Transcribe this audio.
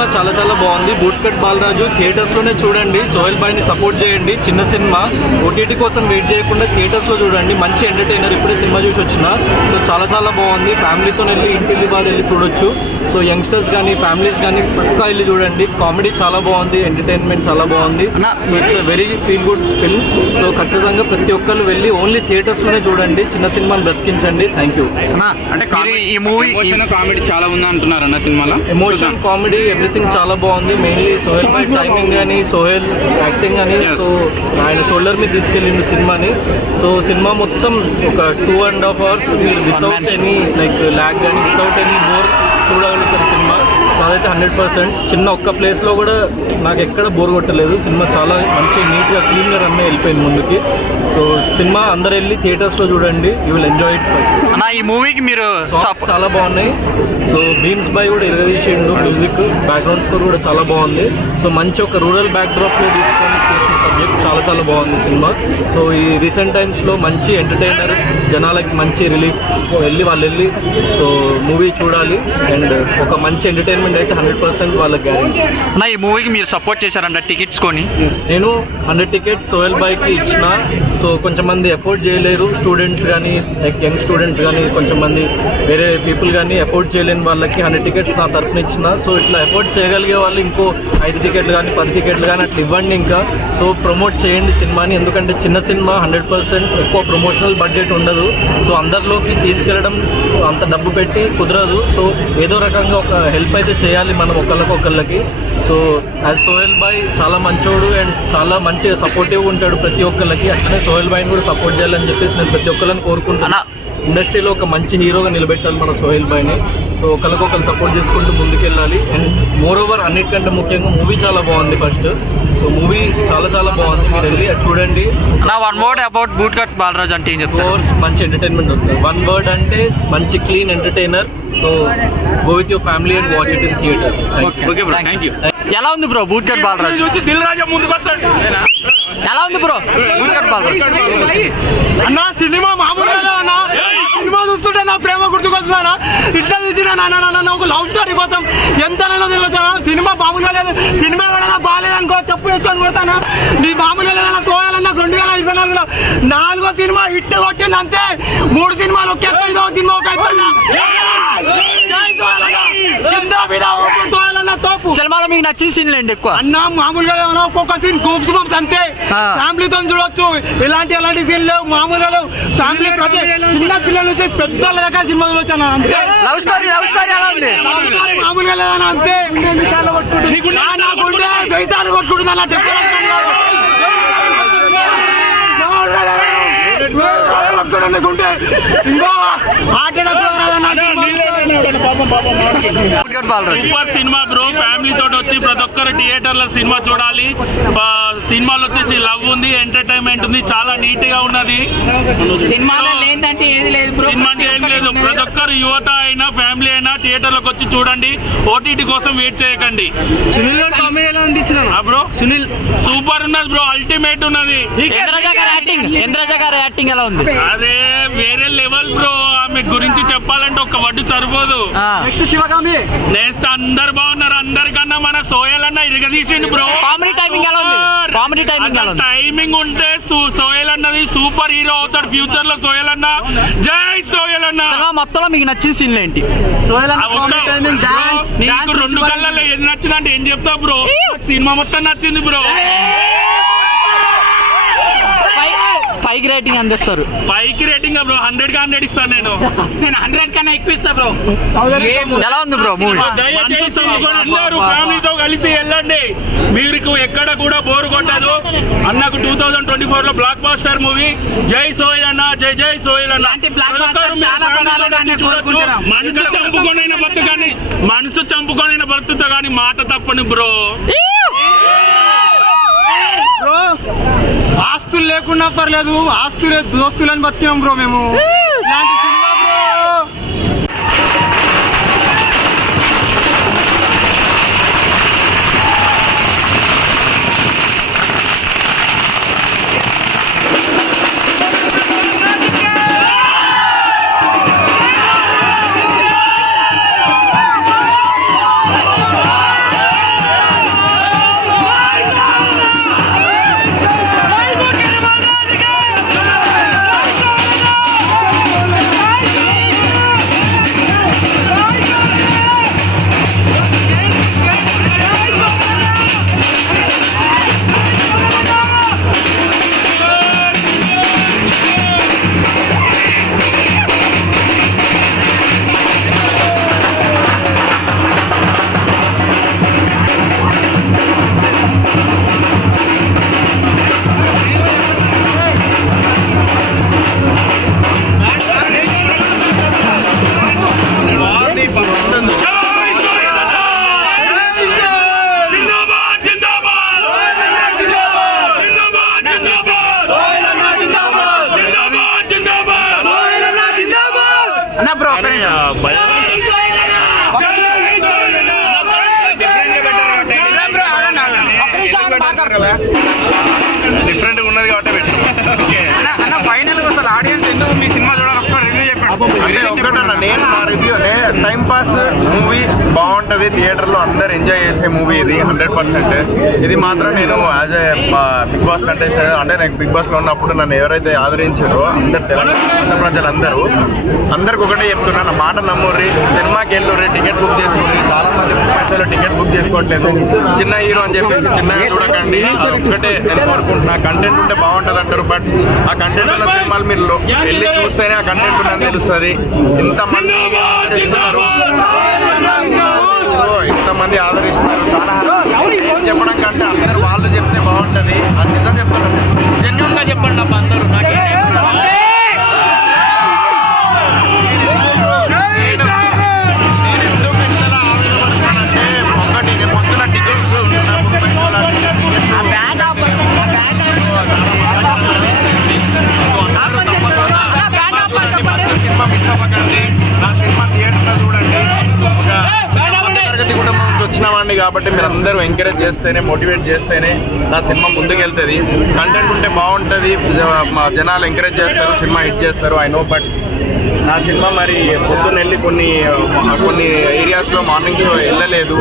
Cinema చాలా చాలా బాగుంది. బూట్కట్ బాలరాజు థియేటర్స్లోనే చూడండి. సోహెల్ బాయ్ని సపోర్ట్ చేయండి. చిన్న సినిమా, ఓటీటీ కోసం వెయిట్ చేయకుండా థియేటర్స్లో చూడండి. మంచి ఎంటర్టైనర్. ఇప్పుడే సినిమా చూసి వచ్చిన. సో చాలా చాలా బాగుంది. ఫ్యామిలీతో వెళ్ళి ఇంటిల్లి బాగా వెళ్ళి చూడొచ్చు. సో యంగ్స్టర్స్ కానీ ఫ్యామిలీస్ కానీ పక్కా వెళ్ళి చూడండి. కామెడీ చాలా బాగుంది, ఎంటర్టైన్మెంట్ చాలా బాగుంది. So it's very feel good film. So ఖచ్చితంగా ప్రతి ఒక్కరు వెళ్ళి ఓన్లీ థియేటర్స్లోనే చూడండి. చిన్న సినిమాని బ్రతికించండి. Thank you. అంటే ఈ మూవీ కామెడీ చాలా ఉంది అంటున్నారు అన్న సినిమాలో. ఎమోషన్, కామెడీ, ఎవ్రీథింగ్ చాలా బాగుంది. మెయిన్లీ సోహెల్ బాయ్ టైమింగ్ కానీ, సోహెల్ యాక్టింగ్ కానీ, సో ఆయన షోల్డర్ మీద తీసుకెళ్ళింది సినిమాని. సో సినిమా మొత్తం ఒక 2.5 hours మీరు వితౌట్ ఎనీ ల్యాగ్ కానీ వితౌట్ ఎనీ బోర్ చూడగలుగుతారు సినిమా. సో అదైతే 100%. చిన్న ఒక్క ప్లేస్లో కూడా నాకు ఎక్కడ బోర్ కొట్టలేదు. సినిమా చాలా మంచి నీట్గా క్లీన్గా రన్ వెళ్ళిపోయింది ముందుకి. సో సినిమా అందరు వెళ్ళి థియేటర్స్లో చూడండి. You will enjoy it. ఈ మూవీకి మీరు చాలా బాగున్నాయి. సో బీమ్స్ బాయ్ కూడా ఎరగదీసిండు. మ్యూజిక్, బ్యాక్గ్రౌండ్ స్కోర్ కూడా చాలా బాగుంది. సో మంచి ఒక రూరల్ బ్యాక్డ్రాప్లో తీసుకొని చేసిన సబ్జెక్ట్ చాలా చాలా బాగుంది సినిమా. సో ఈ రీసెంట్ టైమ్స్లో మంచి ఎంటర్టైనర్, జనాలకి మంచి రిలీఫ్. వాళ్ళు వెళ్ళి సో మూవీ చూడాలి. అండ్ ఒక మంచి ఎంటర్టైన్మెంట్ అయితే 100% వాళ్ళకి గ్యారెంటీ. ఈ మూవీకి మీరు సపోర్ట్ చేశారంట టికెట్స్ కొని. నేను 100 tickets సోహెల్ బాయ్కి ఇచ్చిన. సో కొంచెం మంది ఎఫోర్డ్ చేయలేరు. స్టూడెంట్స్ కానీ యంగ్ స్టూడెంట్స్ కానీ కొంచెం మంది వేరే పీపుల్ కానీ ఎఫోర్డ్ చేయలేని వాళ్ళకి 100 tickets నా తరఫున ఇచ్చిన. సో ఇట్లా ఎఫోర్డ్ చేయగలిగే వాళ్ళు ఇంకో 5 tickets కానీ 10 tickets కానీ అట్లా ఇవ్వండి. ఇంకా సో ప్రమోట్ చేయండి సినిమాని. ఎందుకంటే చిన్న సినిమా 100% ఎక్కువ ప్రమోషనల్ బడ్జెట్ ఉండదు. సో అందరిలోకి తీసుకెళ్ళడం అంత డబ్బు పెట్టి కుదరదు. సో ఏదో రకంగా ఒక హెల్ప్ అయితే చేయాలి మనం ఒకళ్ళకి. సో యాజ్ సోహెల్ బాయ్ చాలా మంచోడు అండ్ చాలా మంచిగా సపోర్టివ్గా ఉంటాడు ప్రతి ఒక్కళ్ళకి. అట్లనే సోహెల్ బాయ్ని కూడా సపోర్ట్ చేయాలని చెప్పేసి నేను ప్రతి ఒక్కళ్ళని కోరుకుంటున్నా. ఇండస్ట్రీలో ఒక మంచి హీరోగా నిలబెట్టాలి మన సోహెల్ బాయ్ని. సో ఒకరికొకరు సపోర్ట్ చేసుకుంటూ ముందుకెళ్ళాలి. అండ్ మోర్ ఓవర్ అన్నిటికంటే ముఖ్యంగా మూవీ చాలా బాగుంది ఫస్ట్. సో మూవీ చాలా చాలా బాగుంది. మీరు వెళ్ళి చూడండి. One word about bootcut Balaraj అంటే ఏం చెప్తారు? మంచి ఎంటర్టైన్మెంట్ ఉంటుంది. వన్ వర్డ్ అంటే మంచి clean entertainer. So go with your family and watch it in theatres. Thank you. ఎలా ఉంది బ్రో బూట్కట్ బాలరాజ్? దిల్ రాజా ముందుకు వస్తాడు. ఎలా ఉంది బ్రో బూట్కట్ బాలరాజ్? అన్న సినిమా మామూలుగా అన్న. సినిమా చూస్తుంటే నా ప్రేమ గుర్తుకొస్తున్నా. ఇట్లా చూసినా నాన్న ఒక లవ్ స్టోరీ కోసం ఎంత తెలుసా. సినిమా మామూలుగా లేదు. సినిమా కూడా బాగాలేదనుకో చెప్పు వేసుకొని కొడతానా. నీ మామూలుగా లేదన్నా. సోయాలన్నా 2024లో 4వ సినిమా హిట్ కొట్టింది అంతే. 3 సినిమాలు ఒకే. 5వ సినిమా ఒక సినిమాలో మీకు నచ్చిన సీన్లు ఏంటి ఎక్కువ? అన్న మామూలుగా ఒక్కొక్క సీన్ గూప్స్ బంప్స్ అంతే. ఫ్యామిలీతో చూడొచ్చు. ఇలాంటి సీన్ లేవు. మామూలుగా లేవు. ఫ్యామిలీ చిన్న పిల్లల నుంచి పెద్దల దాకా సినిమా చూడొచ్చాను అంతే. లవ్ స్టోరీ ఎలా ఉంది? మామూలుగా లేదన్నా అంతే. నాకుంటే 1000 సార్లు కొట్టుకుంటుంది అన్న. Super cinema bro. ఫ్యామిలీ తోటి వచ్చి ప్రతి ఒక్కరు థియేటర్లో సినిమా చూడాలి. సినిమాలో వచ్చేసి లవ్ ఉంది, ఎంటర్టైన్మెంట్ ఉంది, చాలా నీట్ గా ఉన్నది. సినిమాలో లేదంటే ఏది లేదు బ్రో. సినిమా అంటే ఏం లేదు. ప్రతి ఒక్కరు యువత అయినా ఫ్యామిలీ అయినా థియేటర్లకు వచ్చి చూడండి. ఓటీటీ కోసం వెయిట్ చేయకండి. బ్రో సునీల్ సూపర్ ఉన్నది బ్రో. అల్టిమేట్ ఉన్నది. ఇంద్రజ గారి యాక్టింగ్ ఎలా ఉంది? అదే వేరే లెవెల్ బ్రో. ఆమె గురించి చెప్పాలంటే ఒక వడ్డు సరిపోదు. నెక్స్ట్ అందరు బాగున్నారు. అందరికన్నా మన సోయల్ అన్న ఇరగదీసిండు బ్రో. కామెడీ టైమింగ్ ఎలా ఉంది? కామెడీ టైమింగ్ ఉంటే సోయల్ అన్నది సూపర్ హీరో అవుతాడు ఫ్యూచర్ లో. సోయల్ అన్న జై సోయల్ అన్న. మొత్తంలో మీకు నచ్చిన సీన్లు ఏంటి? నీకు 2 కళ్ళల్లో ఏది నచ్చిందంటే ఏం చెప్తావు బ్రో? సినిమా మొత్తం నచ్చింది బ్రో. 5కి రేటింగ్ అందిస్తారు. 5కి రేటింగ్ బ్రో. 100కి 100 ఇస్తాను నేను. 100 కన్నా ఎక్కువ ఇస్తా బ్రో. ఎలా ఉంది బ్రో మూవీ? దయచేసి అందరూ ఫ్యామిలీతో కలిసి వెళ్ళండి. మీకు ఎక్కడ కూడా బోర్ కొట్టదు. అన్నకు 2024లో బ్లాక్ బాస్టర్ మూవీ. జై సోయల్ అన్న, జై జై సోయల్ అన్న. మనసు చంపుకొనైనా బతుకుతా కానీ మాట తప్పని బ్రో. ఆస్తులు లేకున్నా పర్లేదు. ఆస్తులే దోస్తులని బతికాం బ్రో మేము. ఇలాంటి సినిమా బ్రో. కదా, డిఫరెంట్గా ఉన్నది కాబట్టి పెట్టు. అన్న ఫైనల్ అసలు ఆడియన్స్ ఎందుకు మీ సినిమా చూడాలి రివ్యూ చెప్పండి. అంటే ఒక్కటన్నా నేను నా రివ్యూ టైం పాస్ మూవీ బాగుంటది, థియేటర్ లో అందరు ఎంజాయ్ చేసే మూవీ ఇది 100%. ఇది మాత్రం నేను as a Bigg Boss contestant, అంటే నాకు బిగ్ బాస్ లో ఉన్నప్పుడు నన్ను ఎవరైతే ఆదరించారో అందరు తెలంగాణ ప్రజలందరూ అందరికి ఒకటే చెప్తున్నా, నా మాట నమ్ముర్రి, సినిమాకి వెళ్ళుర్రి, టికెట్ బుక్ చేసుకోండి. చాలా మంది పైసలు టికెట్ బుక్ చేసుకోవట్లేదు, చిన్న హీరో అని చెప్పేసి చిన్నగా చూడకండి. ఒకటే నేను కోరుకుంటున్నా, కంటెంట్ ఉంటే బాగుంటది అంటారు, బట్ ఆ కంటెంట్ ఉన్న సినిమాలు మీరు వెళ్ళి చూస్తేనే ఆ కంటెంట్ ఉన్నది తెలుస్తుంది. ఇంతమంది ఆదరిస్తున్నారు, ఇంతమంది ఆదరిస్తున్నారు, చాలా చెప్పడం కంటే అందరూ వాళ్ళు చెప్తే బాగుంటది. అది నిజం చెప్తున్నారు, జెన్యున్ గా చెప్పండి అబ్బా అందరూ. నేను ఎందుకు ఇంతలా ఆవేదపడుతున్నానంటే, ఒకటి నేను పొద్దున టికెట్ సినిమా మిస్ అవ్వకండి, నా సినిమా థియేటర్లో చూడండి. ఒక తరగతి కుటుంబం నుంచి వచ్చిన వాడిని కాబట్టి మీరు అందరూ ఎంకరేజ్ చేస్తేనే, మోటివేట్ చేస్తేనే నా సినిమా ముందుకు వెళ్తుంది. కంటెంట్ ఉంటే బాగుంటుంది, మా జనాలు ఎంకరేజ్ చేస్తారు, సినిమా హిట్ చేస్తారు, ఐ నో. బట్ నా సినిమా మరి పొద్దున్న వెళ్ళి కొన్ని ఏరియాస్లో మార్నింగ్ షో వెళ్ళలేదు.